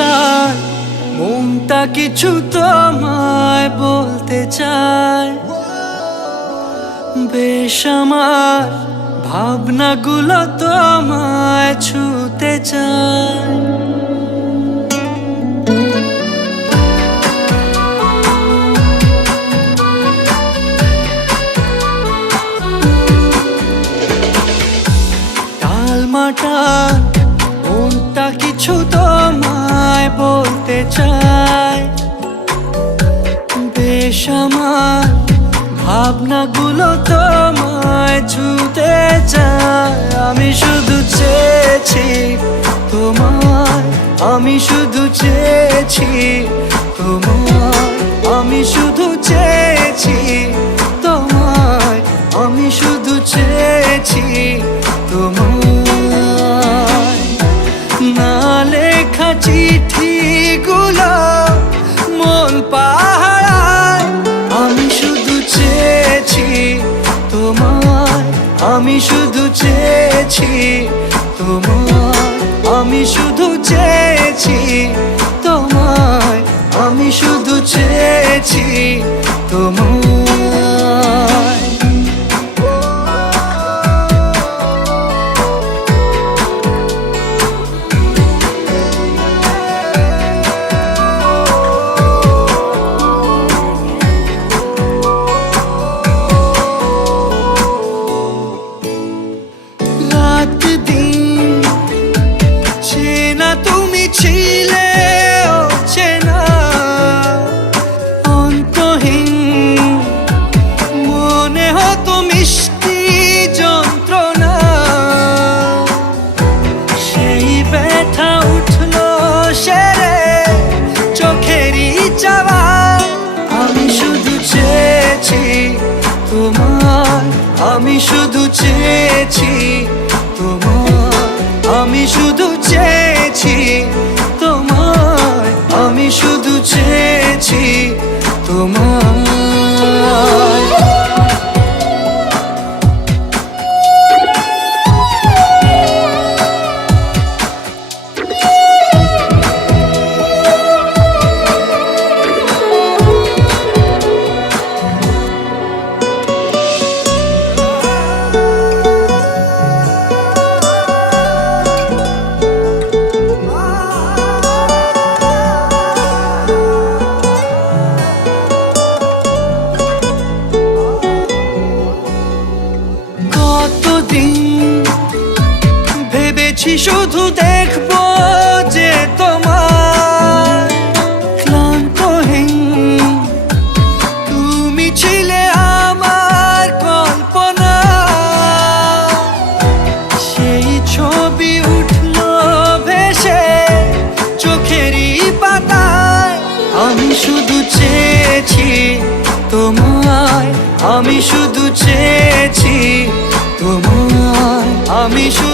মাটার মনটা কিছু তোমায় বলতে চায়। বেশ আমার ভাবনাগুলো তোমায় ছুতে চায়। টালমাটাল মনটা কিছু তোমায় বলতে চায়। বেশ আমার ভাবনাগুলো তোমায় ছুতে চায়। আমি শুধু চেয়েছি তোমায়, আমি শুধু চেয়েছি তোমায়, আমি শুধু চেয়েছি তোমায়, আমি শুধু চেয়েছি তোমায়। না লেখা চিঠিগুলো মন পাহারায়। আমি শুধু চেয়েছি তোমায়, আমি শুধু চেয়েছি তোমায়, আমি শুধু চেয়েছি তোমায়, আমি শুধু চেয়েছি তোমায়। রাত দিন চেনা তুমি ছিলে অচেনা, অন্তহীন মনে হতো মিষ্টি যন্ত্রণা। সেই ব্যথা উঠলো সেরে চোখেরই চাওয়া। আমি শুধু চেয়েছি তোমায়, আমি শুধু চেয়েছি তোমায়, আমি শুধু চেয়েছি তোমায়, আমি শুধু চেয়েছি তোমায়। কতদিন ভেবেছি শুধু দেখবো যে তোমার ক্লান্তহীন তুমি ছিলে আমার কল্পনা। সেই ছবি উঠলো ভেসে চোখেরই পাতায়। আমি শুধু চেয়েছি তোমায়, আমি শুধু চেয়েছি তোমায়, আমি শুধু